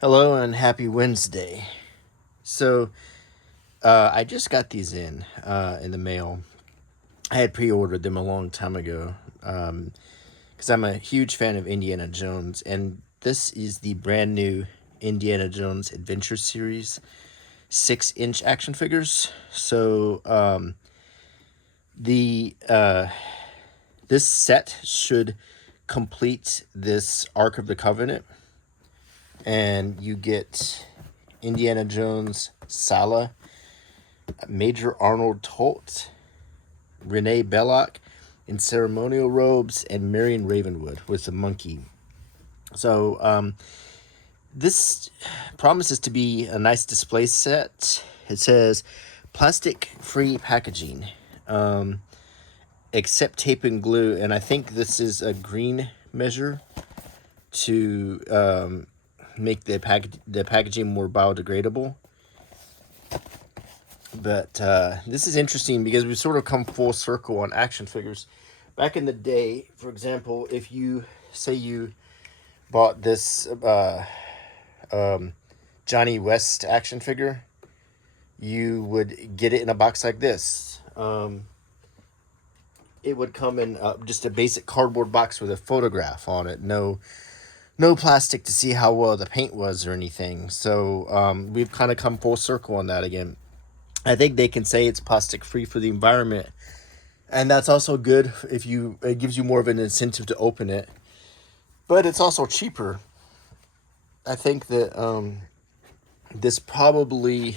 Hello and happy Wednesday. So I just got these in the mail. I had pre-ordered them a long time ago because I'm a huge fan of Indiana Jones, and this is the brand new Indiana Jones Adventure Series 6-inch action figures. So the this set should complete this Ark of the Covenant, and you get Indiana Jones, Sala, Major Arnold Tolt, Renee Belloc in ceremonial robes, and Marion Ravenwood with the monkey. So this promises to be a nice display set. It says plastic-free packaging, except tape and glue, and I think this is a green measure to make the packaging more biodegradable. But this is interesting because we've sort of come full circle on action figures. Back in the day, for example, if you say you bought this Johnny West action figure, you would get it in a box like this. It would come in just a basic cardboard box with a photograph on it. No plastic to see how well the paint was or anything. So we've kind of come full circle on that again. I think they can say it's plastic free for the environment, and that's also good if it gives you more of an incentive to open it. But it's also cheaper. I think that this probably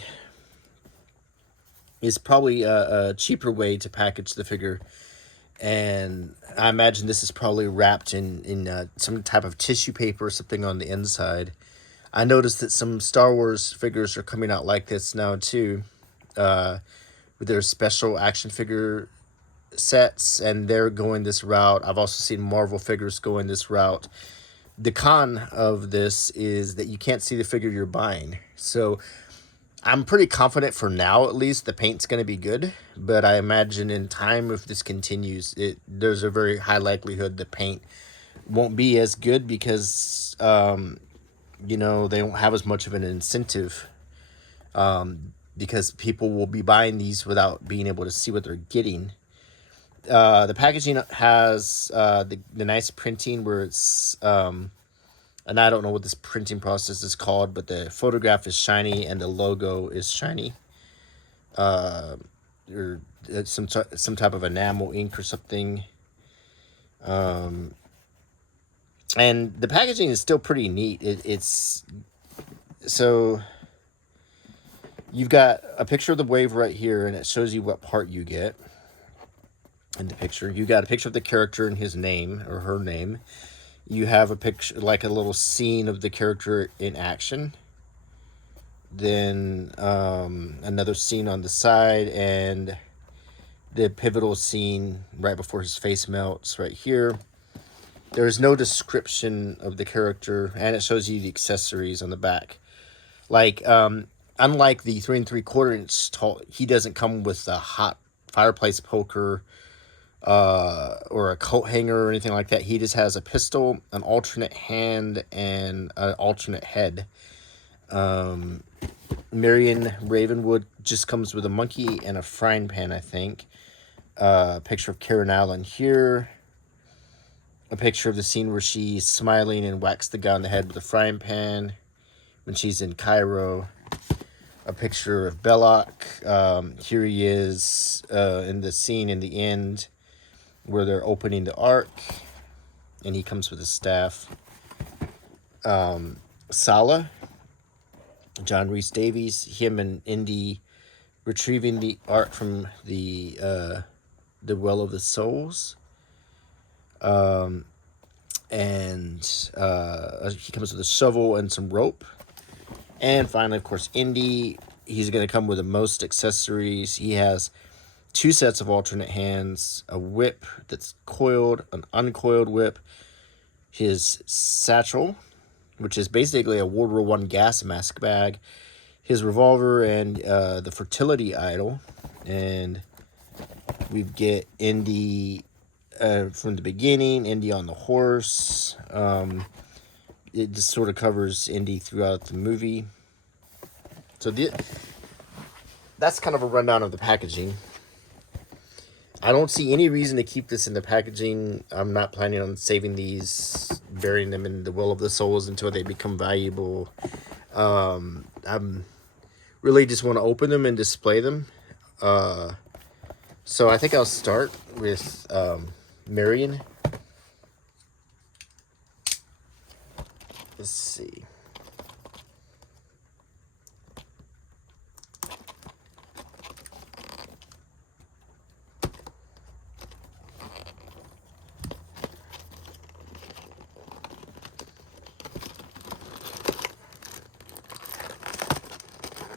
is probably a cheaper way to package the figure, and I imagine this is probably wrapped in some type of tissue paper or something on the inside. I noticed that some Star Wars figures are coming out like this now too. With their special action figure sets, and they're going this route. I've also seen Marvel figures going this route. The con of this is that you can't see the figure you're buying. So I'm pretty confident for now, at least, the paint's going to be good. But I imagine in time, if this continues, there's a very high likelihood the paint won't be as good because, they don't have as much of an incentive. Because people will be buying these without being able to see what they're getting. The packaging has the nice printing where it's, and I don't know what this printing process is called, but the photograph is shiny and the logo is shiny. Or some type of enamel ink or something. And the packaging is still pretty neat. It's so you've got a picture of the wave right here, and it shows you what part you get in the picture. You got a picture of the character and his name or her name. You have a picture, like a little scene of the character in action. Then another scene on the side, and the pivotal scene right before his face melts right here. There is no description of the character, and it shows you the accessories on the back. Like, unlike the 3 3/4 inch tall, he doesn't come with a hot fireplace poker or a coat hanger or anything like that. He just has a pistol, an alternate hand, and an alternate head. Marion Ravenwood just comes with a monkey and a frying pan, I think. A picture of Karen Allen here. A picture of the scene where she's smiling and whacks the guy on the head with a frying pan when she's in Cairo. A picture of Belloc. Here he is in the scene in the end where they're opening the Ark, and he comes with a staff. Sala, John Rhys Davies, him and Indy retrieving the Ark from the Well of the Souls. And he comes with a shovel and some rope. And finally, of course, Indy. He's going to come with the most accessories. He has 2 sets of alternate hands, a whip that's coiled, an uncoiled whip, his satchel, which is basically a World War I gas mask bag, his revolver, and the fertility idol. And we get Indy from the beginning, Indy on the horse. it just sort of covers Indy throughout the movie. So that's kind of a rundown of the packaging. I don't see any reason to keep this in the packaging. I'm not planning on saving these, burying them in the well of the souls until they become valuable. I'm really just want to open them and display them. So I think I'll start with Marion. Let's see.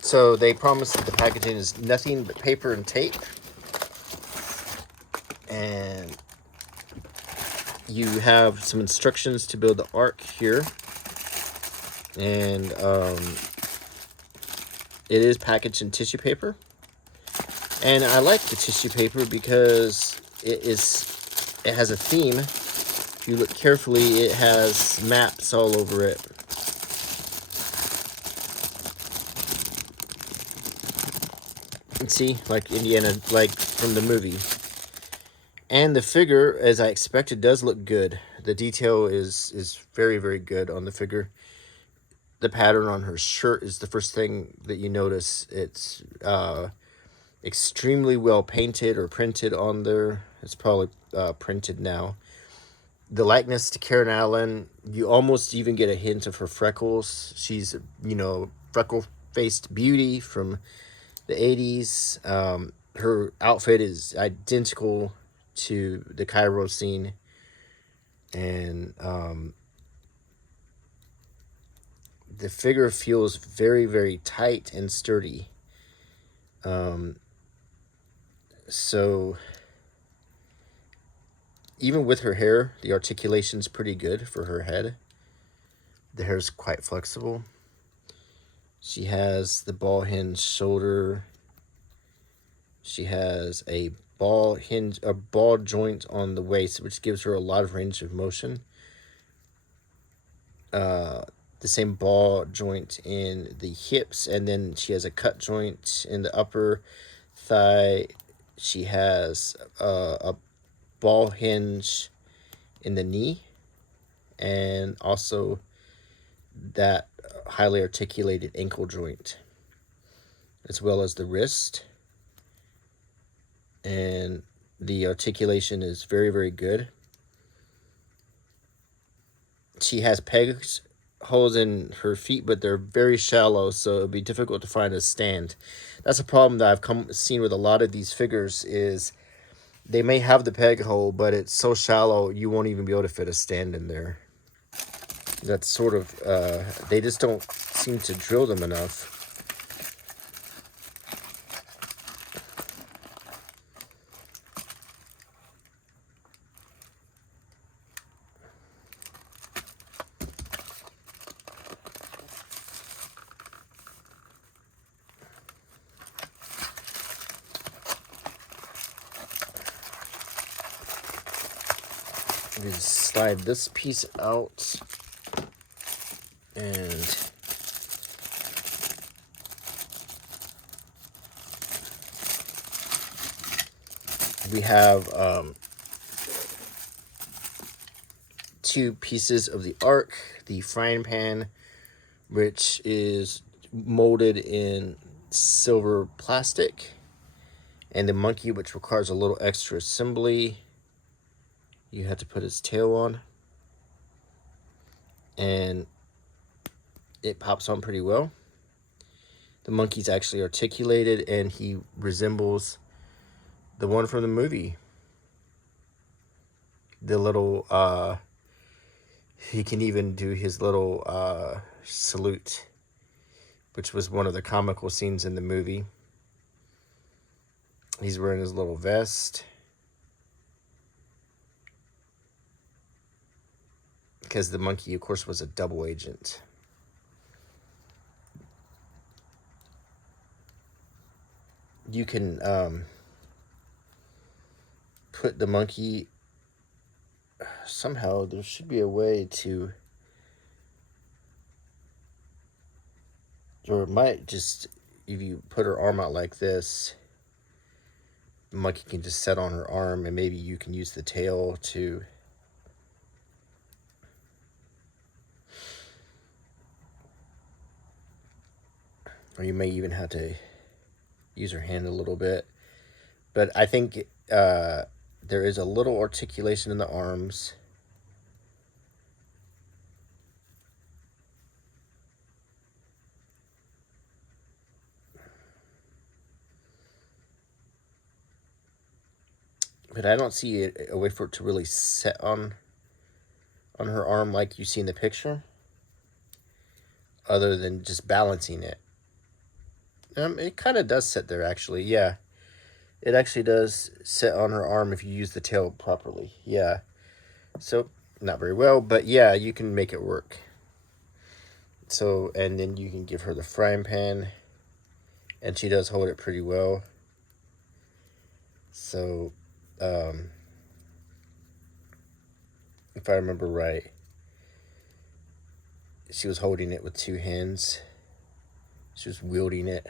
So they promise that the packaging is nothing but paper and tape. And you have some instructions to build the ark here. And it is packaged in tissue paper. And I like the tissue paper because it has a theme. If you look carefully, it has maps all over it. And see, like Indiana, like from the movie. And the figure, as I expected, does look good. The detail is very, very good on the figure. The pattern on her shirt is the first thing that you notice. It's extremely well painted or printed on there. It's probably printed now. The likeness to Karen Allen, you almost even get a hint of her freckles. She's, freckle-faced beauty from the 80s. Her outfit is identical to the Cairo scene. And the figure feels very, very tight and sturdy. So even with her hair, the articulation's pretty good for her head. The hair's quite flexible. She has the ball hinge shoulder. She has a ball joint on the waist, which gives her a lot of range of motion. The same ball joint in the hips, and then she has a cut joint in the upper thigh. She has a ball hinge in the knee, and also that highly articulated ankle joint, as well as the wrist. And the articulation is very, very good. She has pegs holes in her feet, but they're very shallow, so it'll be difficult to find a stand. That's a problem that I've seen with a lot of these figures is they may have the peg hole, but it's so shallow you won't even be able to fit a stand in there. That's sort of, they just don't seem to drill them enough. We slide this piece out, and we have two pieces of the ark. The frying pan, which is molded in silver plastic, and the monkey, which requires a little extra assembly. You have to put his tail on, and it pops on pretty well. The monkey's actually articulated, and he resembles the one from the movie. The little, he can even do his little salute, which was one of the comical scenes in the movie. He's wearing his little vest. Because the monkey, of course, was a double agent. You can put the monkey, somehow there should be a way to Or it might just, if you put her arm out like this, the monkey can just set on her arm, and maybe you can use the tail to or you may even have to use her hand a little bit. But I think there is a little articulation in the arms. But I don't see a way for it to really set on her arm like you see in the picture, other than just balancing it. It kind of does sit there, actually. Yeah, it actually does sit on her arm if you use the tail properly. Yeah. So, not very well, but yeah, you can make it work. So, and then you can give her the frying pan, and she does hold it pretty well. So, if I remember right, she was holding it with two hands. She was wielding it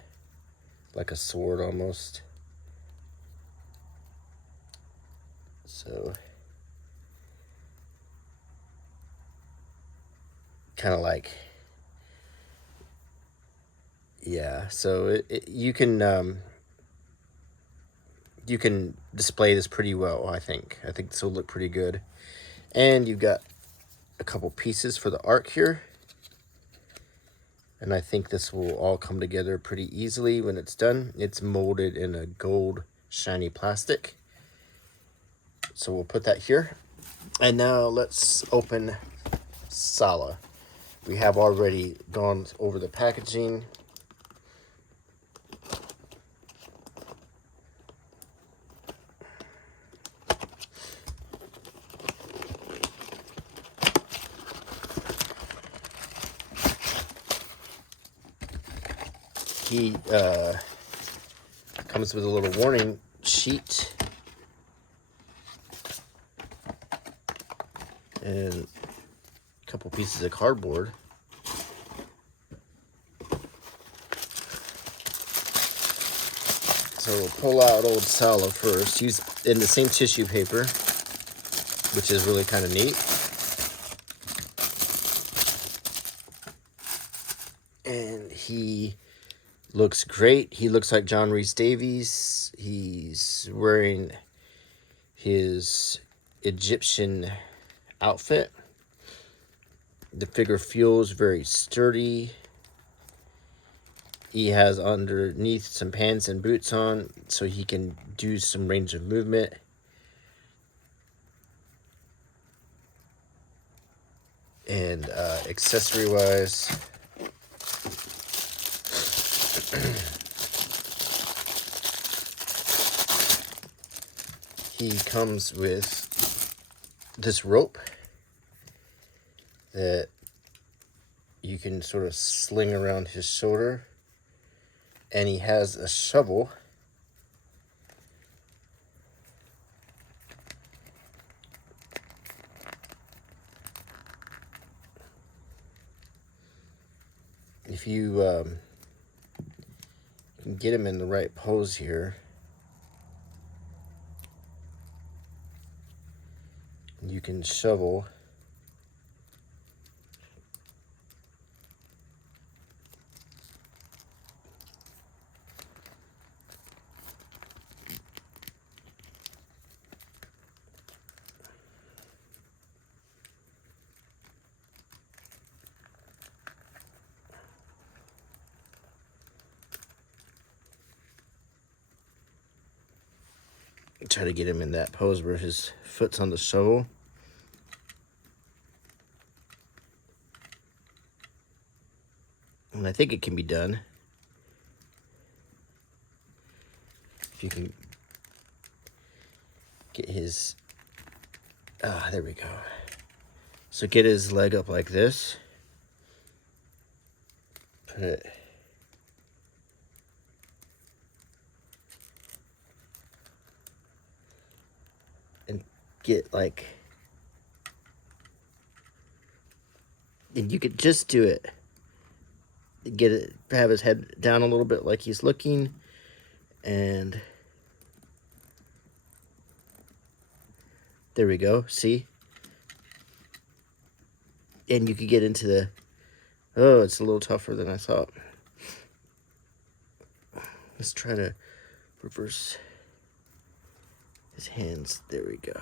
like a sword almost. So, kind of like, yeah. So you can display this pretty well. I think this will look pretty good. And you've got a couple pieces for the arc here. And I think this will all come together pretty easily when it's done. It's molded in a gold shiny plastic. So we'll put that here. And now let's open Sala. We have already gone over the packaging. He comes with a little warning sheet and a couple pieces of cardboard. So we'll pull out old Sala first. Use in the same tissue paper, which is really kind of neat. And he looks great. He looks like John Rhys Davies. He's wearing his Egyptian outfit. The figure feels very sturdy. He has underneath some pants and boots on, so he can do some range of movement. And accessory-wise, he comes with this rope that you can sort of sling around his shoulder. And he has a shovel. If you can get him in the right pose here, you can shovel. Try to get him in that pose where his foot's on the shovel. And I think it can be done. If you can get his... there we go. So get his leg up like this. Put it... and get like... and you could just do it get it, have his head down a little bit like he's looking, and there we go. See? And you could get into the, oh, it's a little tougher than I thought. Let's try to reverse his hands. There we go.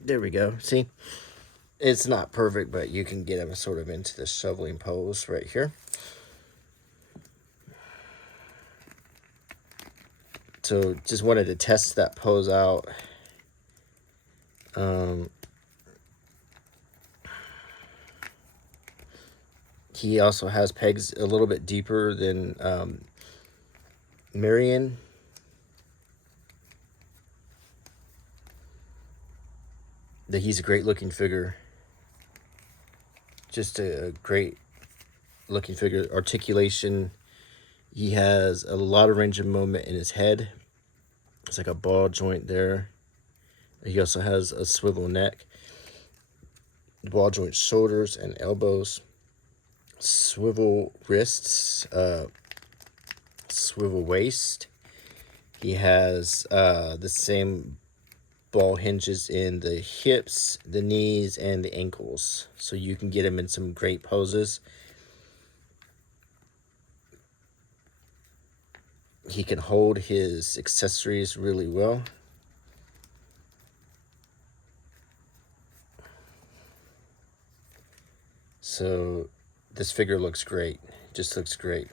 There we go. See? It's not perfect, but you can get him sort of into the shoveling pose right here. So just wanted to test that pose out. He also has pegs a little bit deeper than Marion. That he's a great looking figure. Just a great looking figure. Articulation. He has a lot of range of movement in his head. It's like a ball joint there. He also has a swivel neck, ball joint shoulders and elbows, swivel wrists, swivel waist. He has the same ball hinges in the hips, the knees, and the ankles. So you can get him in some great poses. He can hold his accessories really well. So this figure looks great. Just looks great.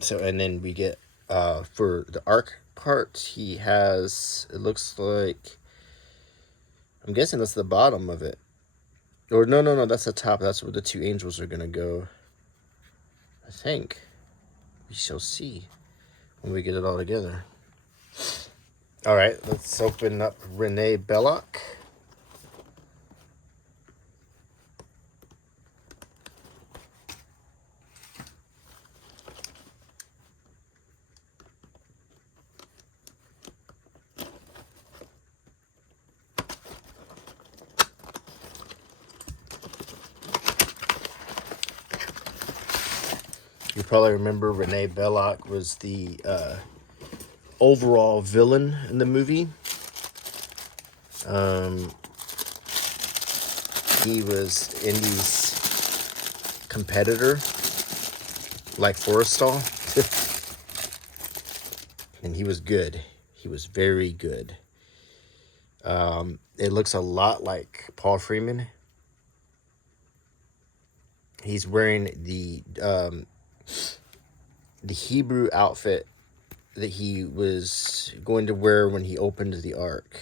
So, and then we get, for the arc part, he has, it looks like, I'm guessing that's the bottom of it. Or no, that's the top. That's where the two angels are going to go. I think. We shall see when we get it all together. All right, let's open up Renee Belloc. You probably remember Renee Belloc was the overall villain in the movie. He was Indy's competitor, like Forrestal. And he was good. He was very good. It looks a lot like Paul Freeman. He's wearing the Hebrew outfit that he was going to wear when he opened the Ark.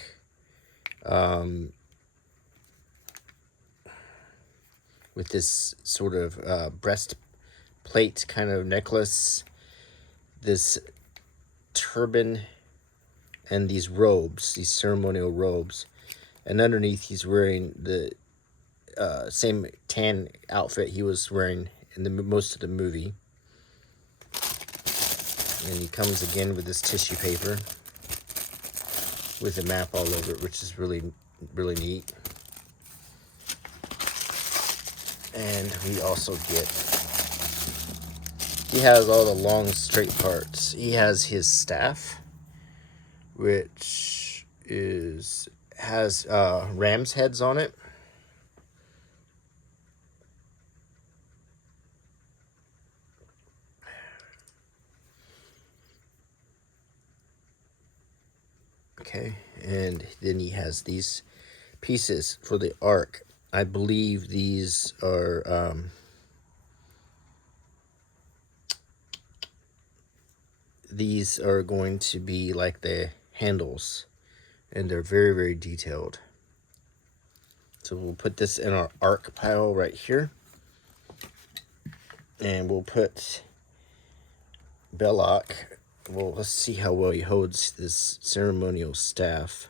With this sort of breastplate kind of necklace, this turban, and these robes, these ceremonial robes. And underneath he's wearing the same tan outfit he was wearing in the most of the movie. And he comes again with this tissue paper with a map all over it, which is really, really neat. And we also get, he has all the long straight parts. He has his staff, which has ram's heads on it. Okay, and then he has these pieces for the ark. I believe these are going to be like the handles, and they're very, very detailed. So we'll put this in our ark pile right here, and we'll put Belloc. Well, let's see how well he holds this ceremonial staff.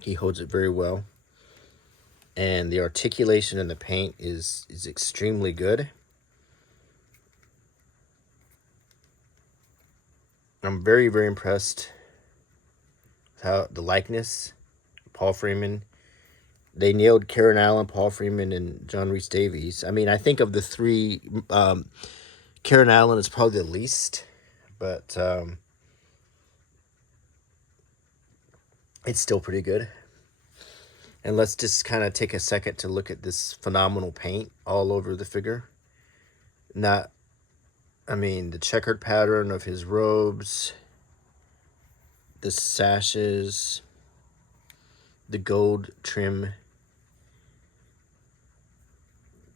He holds it very well. And the articulation in the paint is extremely good. I'm very, very impressed with how the likeness, Paul Freeman. They nailed Karen Allen, Paul Freeman, and John Rhys Davies. I mean, I think of the three, Karen Allen is probably the least, but it's still pretty good. And let's just kind of take a second to look at this phenomenal paint all over the figure. The checkered pattern of his robes, the sashes, the gold trim.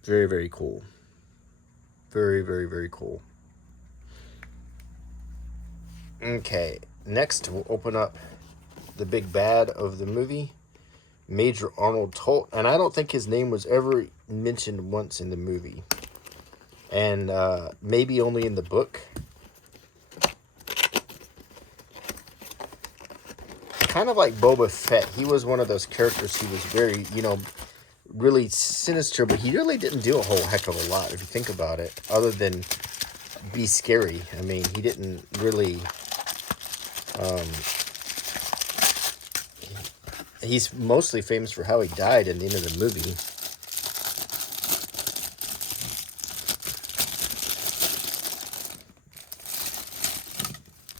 Very, very cool. Very, very, very cool. Okay, next we'll open up the big bad of the movie, Major Arnold Tolt. And I don't think his name was ever mentioned once in the movie. And maybe only in the book. Kind of like Boba Fett. He was one of those characters who was very, really sinister, but he really didn't do a whole heck of a lot, if you think about it, other than be scary. I mean, he didn't really... he's mostly famous for how he died in the end of the movie.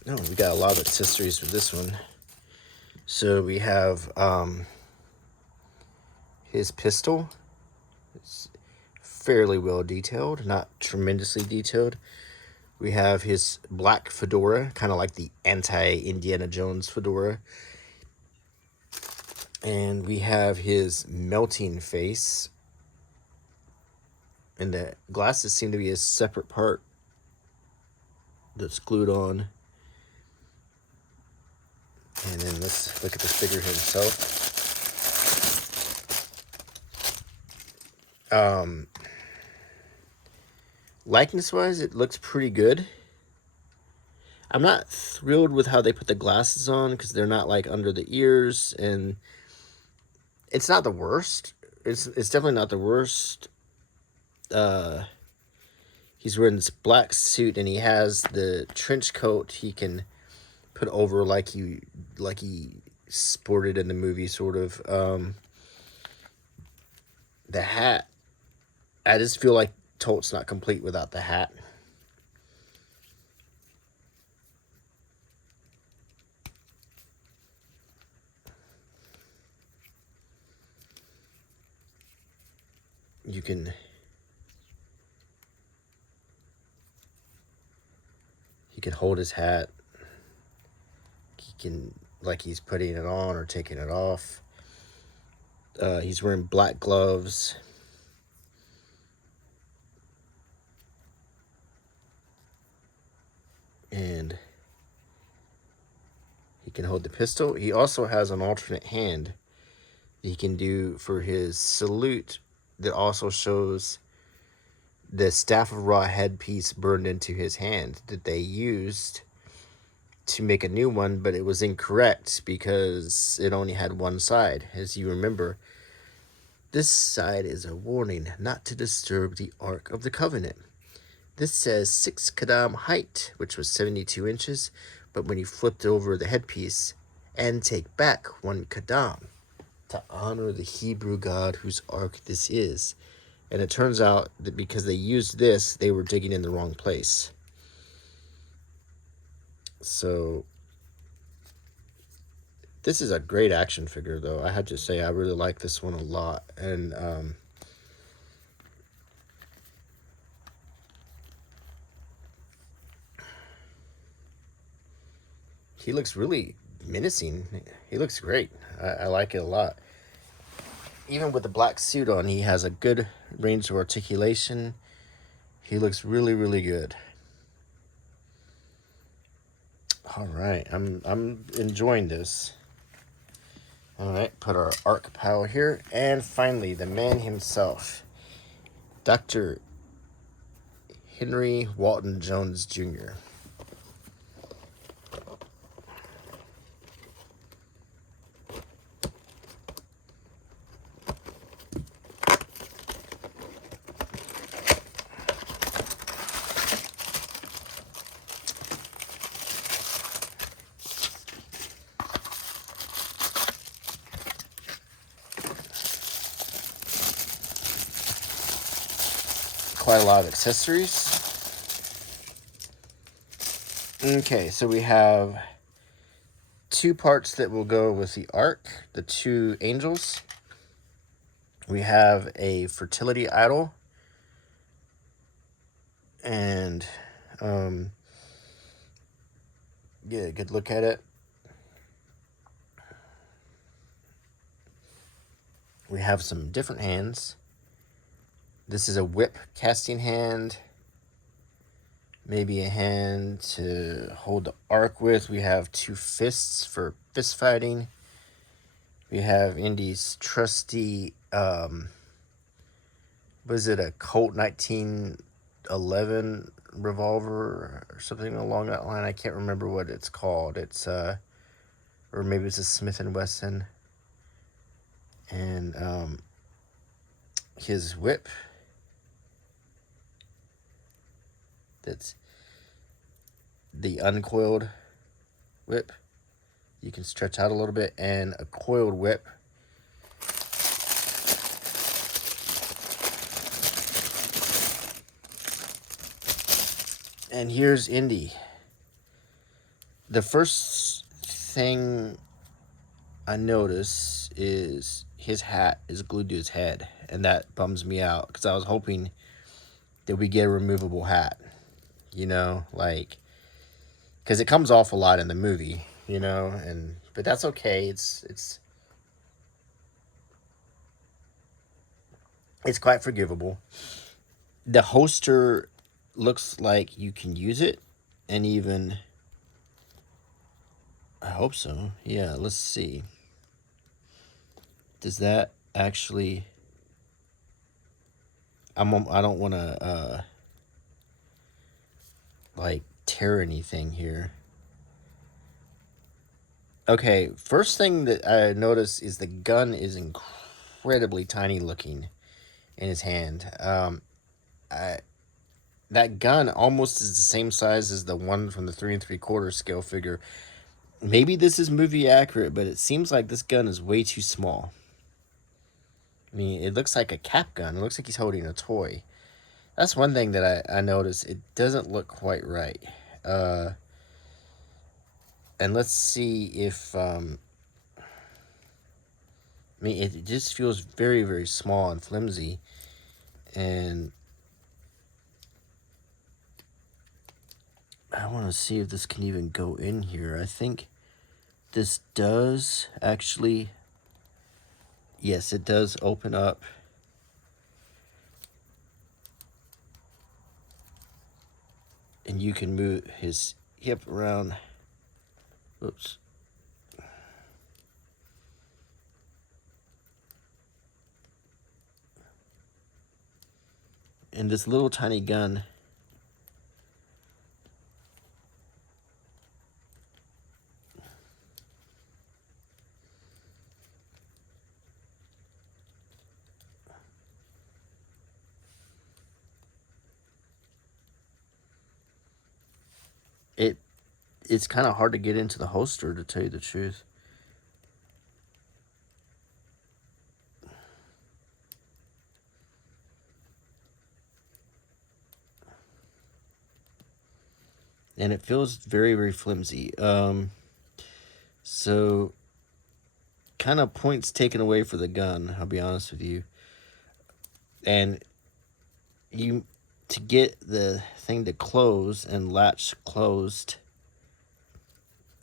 No, we got a lot of accessories with this one. So we have his pistol. It's fairly well detailed, not tremendously detailed. We have his black fedora, kind of like the anti-Indiana Jones fedora. And we have his melting face. And the glasses seem to be a separate part that's glued on. And then let's look at the figure himself. Likeness-wise, it looks pretty good. I'm not thrilled with how they put the glasses on because they're not like under the ears, and it's not the worst. It's definitely not the worst. He's wearing this black suit, and he has the trench coat he can put over like he sported in the movie, sort of. The hat, I just feel like Tolt's not complete without the hat. He can hold his hat. He can, like he's putting it on or taking it off. He's wearing black gloves. And he can hold the pistol. He also has an alternate hand that he can do for his salute that also shows the Staff of Ra headpiece burned into his hand that they used to make a new one, but it was incorrect because it only had one side. As you remember, this side is a warning not to disturb the Ark of the Covenant. This says 6 Qadam height, which was 72 inches, but when you flipped over the headpiece, and take back 1 Qadam to honor the Hebrew God whose Ark this is. And it turns out that because they used this, they were digging in the wrong place. So this is a great action figure, though. I have to say, I really like this one a lot. And he looks really menacing. He looks great. I like it a lot. Even with the black suit on, he has a good range of articulation. He looks really, really good. All right, I'm enjoying this. All right, put our Ark Pal here. And finally, the man himself, Dr. Henry Walton Jones Jr. quite a lot of accessories. Okay, so we have 2 parts that will go with the ark, the 2 angels. We have a fertility idol, and get a good look at it. We have some different hands. This is a whip casting hand. Maybe a hand to hold the ark with. We have 2 fists for fist fighting. We have Indy's trusty, was it a Colt 1911 revolver or something along that line? I can't remember what it's called. It's, or maybe it's a Smith & Wesson. And, his whip. That's the uncoiled whip. You can stretch out a little bit, and a coiled whip. And here's Indy. The first thing I notice is his hat is glued to his head, and that bums me out because I was hoping that we get a removable hat, you know, like, because it comes off a lot in the movie, you know, but that's okay. It's quite forgivable. The holster looks like you can use it, and even, I hope so. Yeah, let's see. Does that actually, I don't want to like tear anything here. Okay, first thing that I notice is the gun is incredibly tiny looking in his hand. That gun almost is the same size as the one from the 3 3/4 scale figure. Maybe this is movie accurate, but it seems like this gun is way too small. I mean, it looks like a cap gun. It looks like he's holding a toy. That's one thing that I noticed. It doesn't look quite right. And let's see if, I mean, it just feels very, very small and flimsy. And I want to see if this can even go in here. I think this does actually, yes, it does open up. And you can move his hip around. Oops. And this little tiny gun, it's kind of hard to get into the holster, to tell you the truth. And it feels very, very flimsy. So kind of points taken away for the gun, I'll be honest with you. And to get the thing to close and latch closed,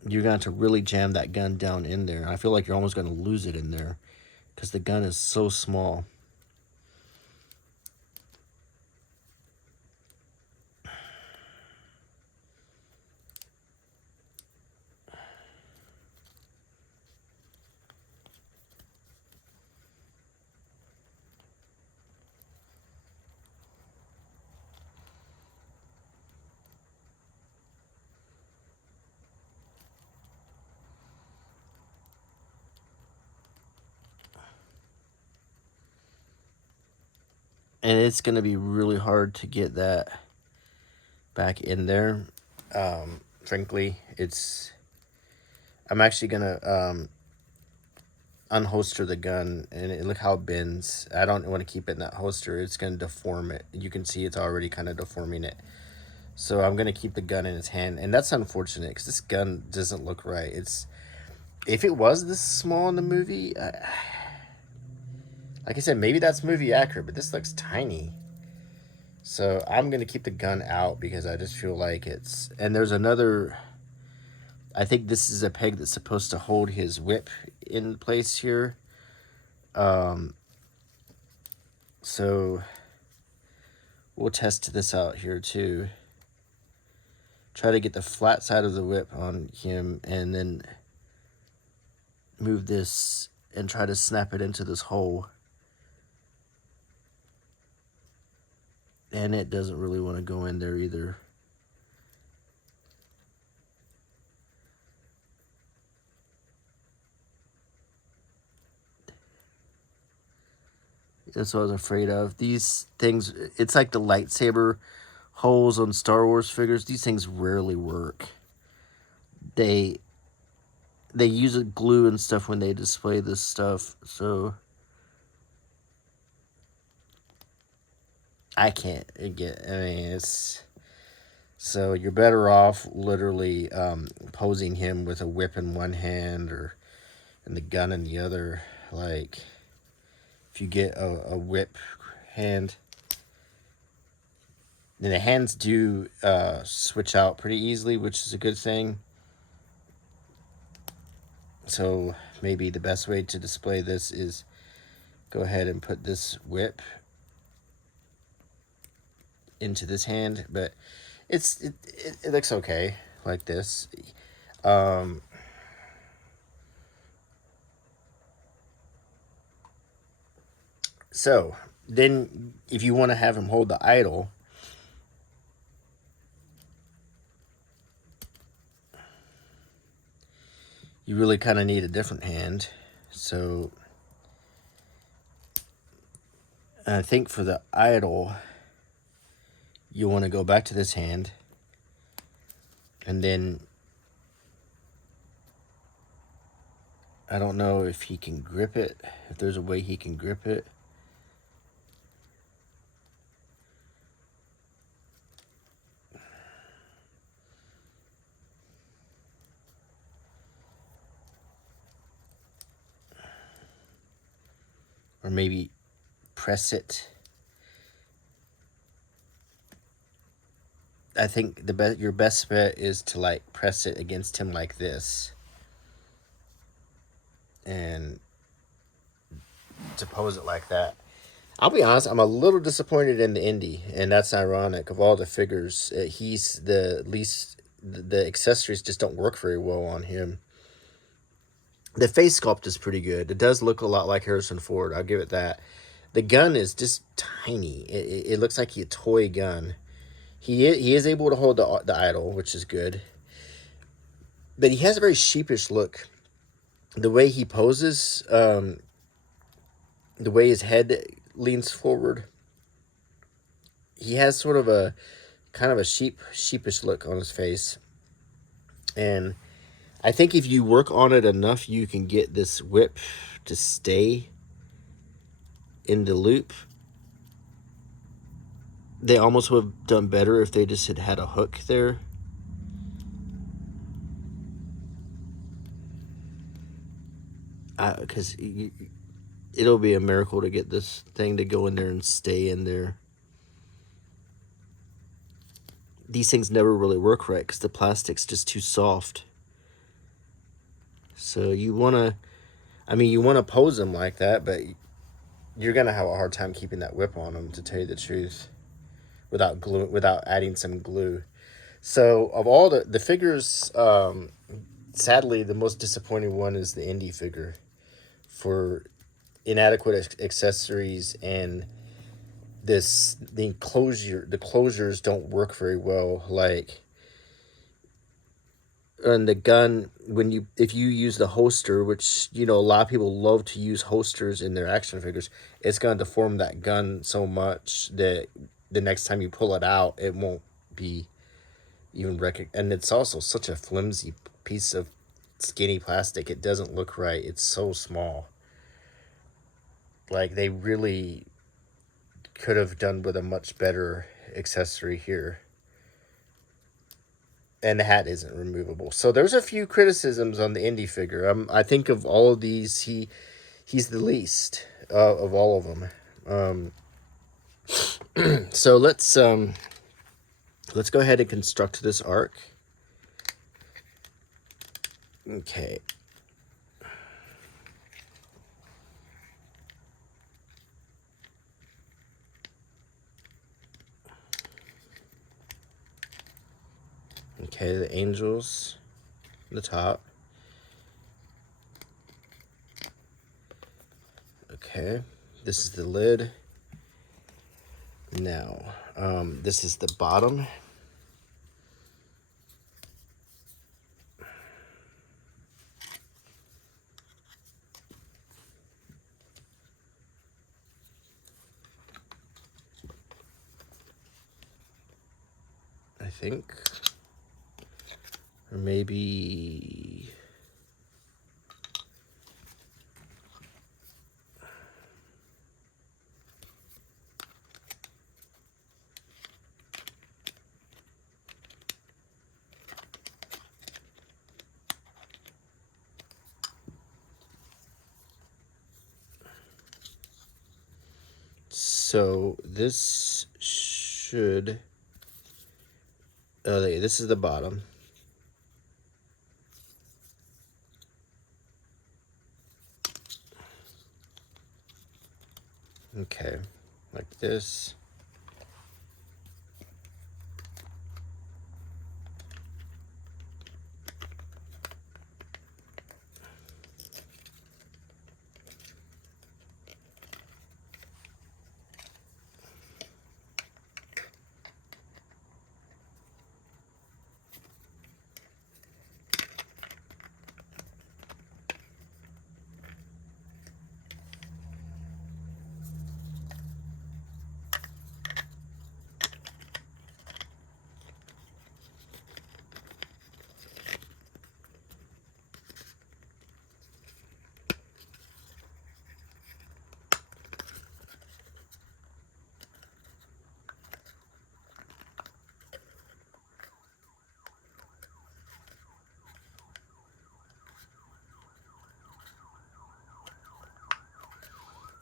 you're going to really jam that gun down in there. I feel like you're almost going to lose it in there because the gun is so small. And it's going to be really hard to get that back in there. Frankly, I'm actually going to unholster the gun, and look how it bends. I don't want to keep it in that holster. It's going to deform it. You can see it's already kind of deforming it. So I'm going to keep the gun in his hand, and that's unfortunate because this gun doesn't look right. It's if it was this small in the movie, like I said, maybe that's movie accurate, but this looks tiny. So I'm going to keep the gun out because I just feel like it's. And there's another. I think this is a peg that's supposed to hold his whip in place here. So we'll test this out here too. Try to get the flat side of the whip on him and then move this and try to snap it into this hole. And it doesn't really want to go in there either. That's what I was afraid of. These things, it's like the lightsaber holes on Star Wars figures. These things rarely work. They use glue and stuff when they display this stuff, so I can't get. I mean, it's so you're better off literally posing him with a whip in one hand or and the gun in the other. Like if you get a whip hand, then the hands do switch out pretty easily, which is a good thing. So maybe the best way to display this is go ahead and put this whip into this hand, but it looks okay like this. So then if you want to have him hold the idol, you really kind of need a different hand. So I think for the idol, you want to go back to this hand and then I don't know if he can grip it, if there's a way he can grip it. Or maybe press it. I think your best bet is to like press it against him like this. And to pose it like that. I'll be honest, I'm a little disappointed in the Indy, and that's ironic. Of all the figures, he's the least. The accessories just don't work very well on him. The face sculpt is pretty good. It does look a lot like Harrison Ford. I'll give it that. The gun is just tiny. It looks like a toy gun. He is able to hold the idol, which is good. But he has a very sheepish look. The way he poses, the way his head leans forward, he has sort of a kind of a sheepish look on his face. And I think if you work on it enough, you can get this whip to stay in the loop. They almost would have done better if they just had a hook there. Because it'll be a miracle to get this thing to go in there and stay in there. These things never really work right because the plastic's just too soft. So you want to pose them like that, but you're going to have a hard time keeping that whip on them, to tell you the truth, without adding some glue. So of all the figures, sadly, the most disappointing one is the Indy figure for inadequate accessories and the closures don't work very well. Like on the gun, if you use the holster, which a lot of people love to use holsters in their action figures, it's going to deform that gun so much that the next time you pull it out, it won't be even and it's also such a flimsy piece of skinny plastic. It doesn't look right. It's so small. Like, they really could have done with a much better accessory here. And the hat isn't removable. So there's a few criticisms on the indie figure. I think of all of these, he's the least of all of them. So let's go ahead and construct this arc. Okay. Okay, the angels, the top. Okay, this is the lid. Now, this is the bottom. I think. Or maybe... So this should... this is the bottom. Okay, like this.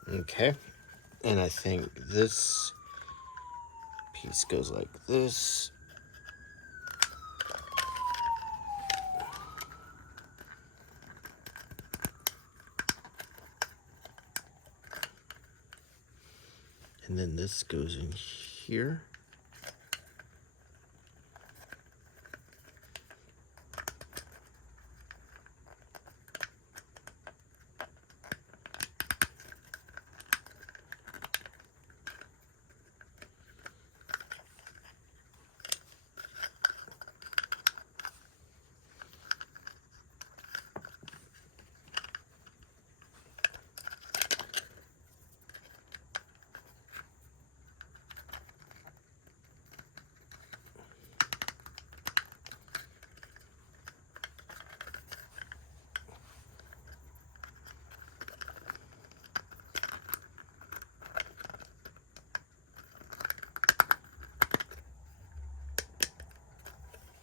Okay, and I think this piece goes like this. And then this goes in here.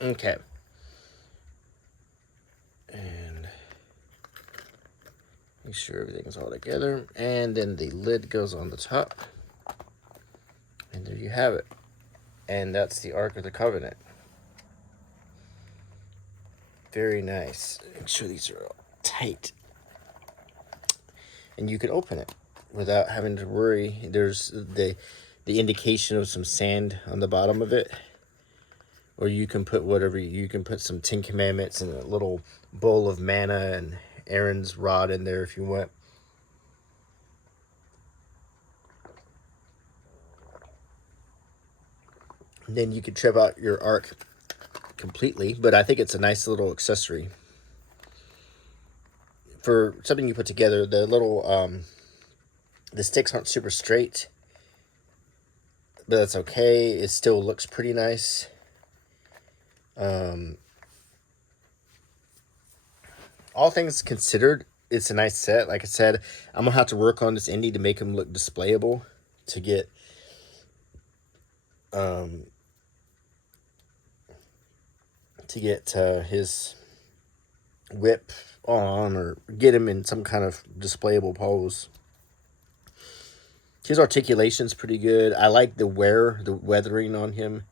Okay. And make sure everything's all together. And then the lid goes on the top. And there you have it. And that's the Ark of the Covenant. Very nice. Make sure these are all tight. And you can open it without having to worry. There's the indication of some sand on the bottom of it. Or you can put whatever, you can put some 10 Commandments and a little bowl of manna and Aaron's rod in there if you want. And then you could trip out your ark completely, but I think it's a nice little accessory. For something you put together, the little, the sticks aren't super straight, but that's okay. It still looks pretty nice. All things considered, it's a nice set. Like I said, I'm gonna have to work on this indie to make him look displayable, to get um his whip on, or get him in some kind of displayable pose. His articulation's pretty good. I like the weathering on him.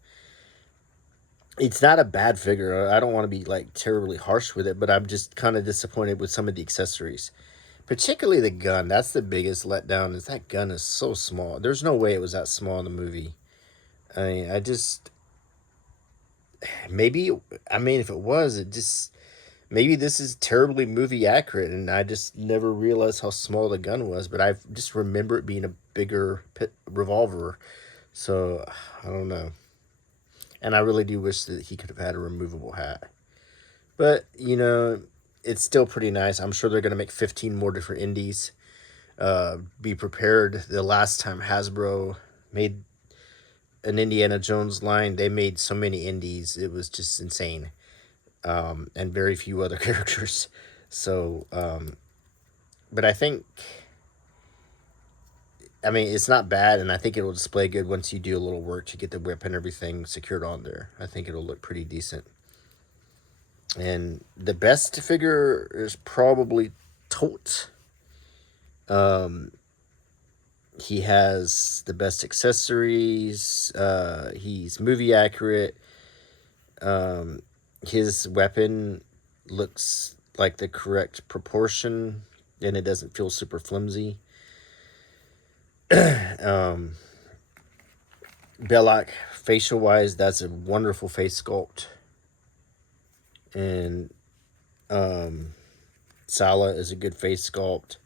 It's not a bad figure. I don't want to be like terribly harsh with it, but I'm just kind of disappointed with some of the accessories. Particularly the gun. That's the biggest letdown, is that gun is so small. There's no way it was that small in the movie. I mean, maybe, I mean, if it was, maybe this is terribly movie accurate, and I just never realized how small the gun was, but I just remember it being a bigger revolver. So, I don't know. And I really do wish that he could have had a removable hat. But, it's still pretty nice. I'm sure they're going to make 15 more different indies. Be prepared. The last time Hasbro made an Indiana Jones line, they made so many indies. It was just insane. And very few other characters. So, but I think, it's not bad, and I think it'll display good once you do a little work to get the whip and everything secured on there. I think it'll look pretty decent. And the best figure is probably Tote. He has the best accessories. He's movie accurate. His weapon looks like the correct proportion, and it doesn't feel super flimsy. Belloc, facial wise, that's a wonderful face sculpt. And Sala is a good face sculpt.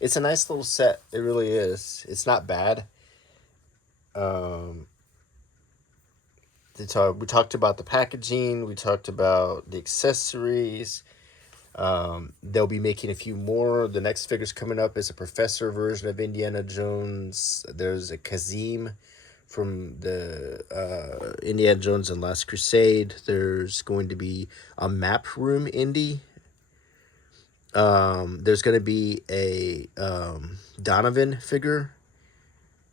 It's a nice little set. It really is. It's not bad. We talked about the packaging. We talked about the accessories. They'll be making a few more. The next figure's coming up is a professor version of Indiana Jones. There's a Kazim from the Indiana Jones and Last Crusade. There's going to be a map room indie. There's going to be a Donovan figure.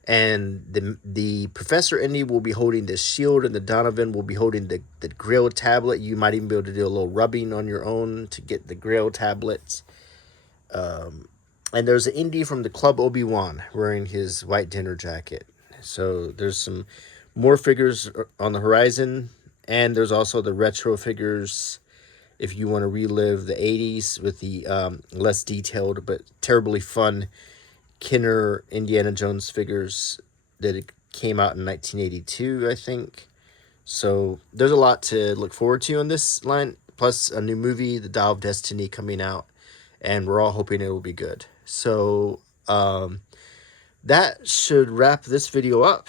And the Professor Indy will be holding the shield, and the Donovan will be holding the Grail tablet. You might even be able to do a little rubbing on your own to get the Grail tablets. And there's an Indy from the Club Obi-Wan wearing his white dinner jacket. So there's some more figures on the horizon. And there's also the retro figures if you want to relive the 80s with the less detailed but terribly fun Kenner Indiana Jones figures that came out in 1982, I think. So there's a lot to look forward to on this line, plus a new movie, The Dial of Destiny, coming out, and we're all hoping it will be good. So that should wrap this video up,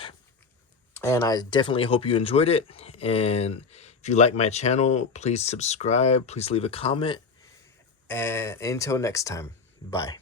and I definitely hope you enjoyed it. And if you like my channel, please subscribe, please leave a comment, and until next time, bye.